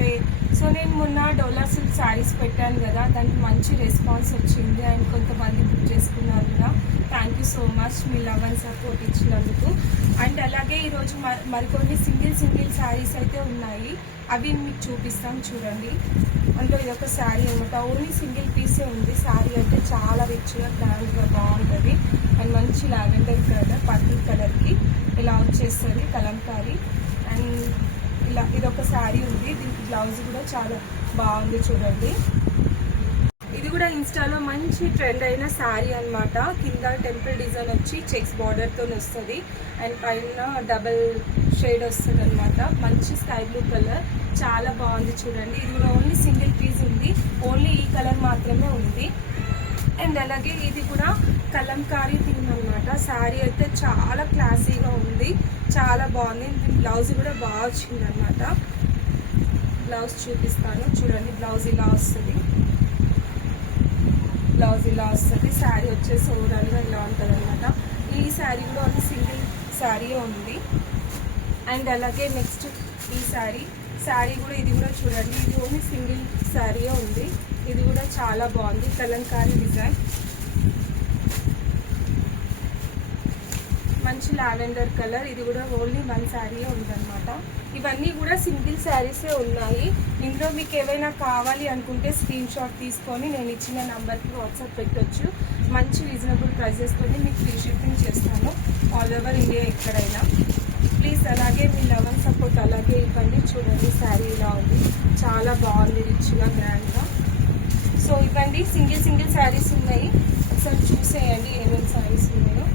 Okay. So నేను మొన్న డోలా silk saris పెట్టాను కదా, దానికి మంచి రెస్పాన్స్ వచ్చింది అండ్ కొంతమంది బుక్ చేసుకున్నారు కూడా. Thank you so much me love and support ఇచ్చినందుకు. అండ్ అలాగే ఈరోజు మరికొన్ని సింగిల్ శారీస్ అయితే ఉన్నాయి, అవి మీకు చూపిస్తాం చూడండి. అందులో ఇదొక శారీ అనమాట, ఓన్లీ సింగిల్ పీసే ఉంది. శారీ అయితే చాలా రిచ్గా గ్రాండ్గా బాగుంటుంది అండ్ మంచి లావెండర్ కలర్ పర్పుల్ కలర్కి ఇలా వచ్చేస్తుంది కలంకారీ. అండ్ ఇలా ఇదొక శారీ ఉంది, దీనికి బ్లౌజ్ కూడా చాలా బాగుంది చూడండి. ఇది కూడా ఇన్స్టాలో మంచి ట్రెండ్ అయిన శారీ అనమాట. కింద టెంపుల్ డిజైన్ వచ్చి చెక్స్ బార్డర్తో వస్తుంది అండ్ పైన డబల్ షేడ్ వస్తుంది అనమాట. మంచి స్కై బ్లూ కలర్, చాలా బాగుంది చూడండి. ఇది కూడా ఓన్లీ సింగిల్ పీస్ ఉంది, ఓన్లీ ఈ కలర్ మాత్రమే ఉంది. అండ్ అలాగే ఇది కూడా కలంకారీ థీమ్ అనమాట. శారీ అయితే చాలా క్లాసీగా ఉంది, చాలా బాగుంది. బ్లౌజ్ కూడా బాగా వచ్చింది అనమాట. బ్లౌజ్ చూపిస్తాను చూడండి. బ్లౌజ్ ఇలా వస్తుంది, శారీ వచ్చేసి ఓవరాల్గా ఇలా ఉంటుంది అనమాట. ఈ శారీ కూడా ఓన్లీ సింగిల్ శారీ ఉంది. అండ్ అలాగే నెక్స్ట్ ఈ శారీ కూడా ఇది కూడా చూడండి, ఇది ఓన్లీ సింగిల్ శారీయే ఉంది. ఇది కూడా చాలా బాగుంది, కలంకారీ డిజైన్, మంచి లావెండర్ కలర్. ఇది కూడా ఓన్లీ వన్ శారీయే ఉందన్నమాట. ఇవన్నీ కూడా సింగిల్ శారీసే ఉన్నాయి. ఇందులో మీకు ఏవైనా కావాలి అనుకుంటే స్క్రీన్ షాట్ తీసుకొని నేను ఇచ్చిన నెంబర్కి వాట్సాప్ పెట్టొచ్చు. మంచి రీజనబుల్ ప్రైజెస్తో మీకు ఫ్రీ షిప్పింగ్ చేస్తాను ఆల్ ఓవర్ ఇండియా ఎక్కడైనా. ప్లీజ్ అలాగే మీ లవ్ అండ్ సపోర్ట్ అలాగే ఇవ్వండి. చూడండి శారీ ఇలా ఉంది, చాలా బాగుంది, రిచ్గా గ్రాండ్గా. సో ఇవ్వండి సింగిల్ శారీస్ ఉన్నాయి, ఒకసారి చూసేయండి ఏమేమి శారీస్ ఉన్నాయో.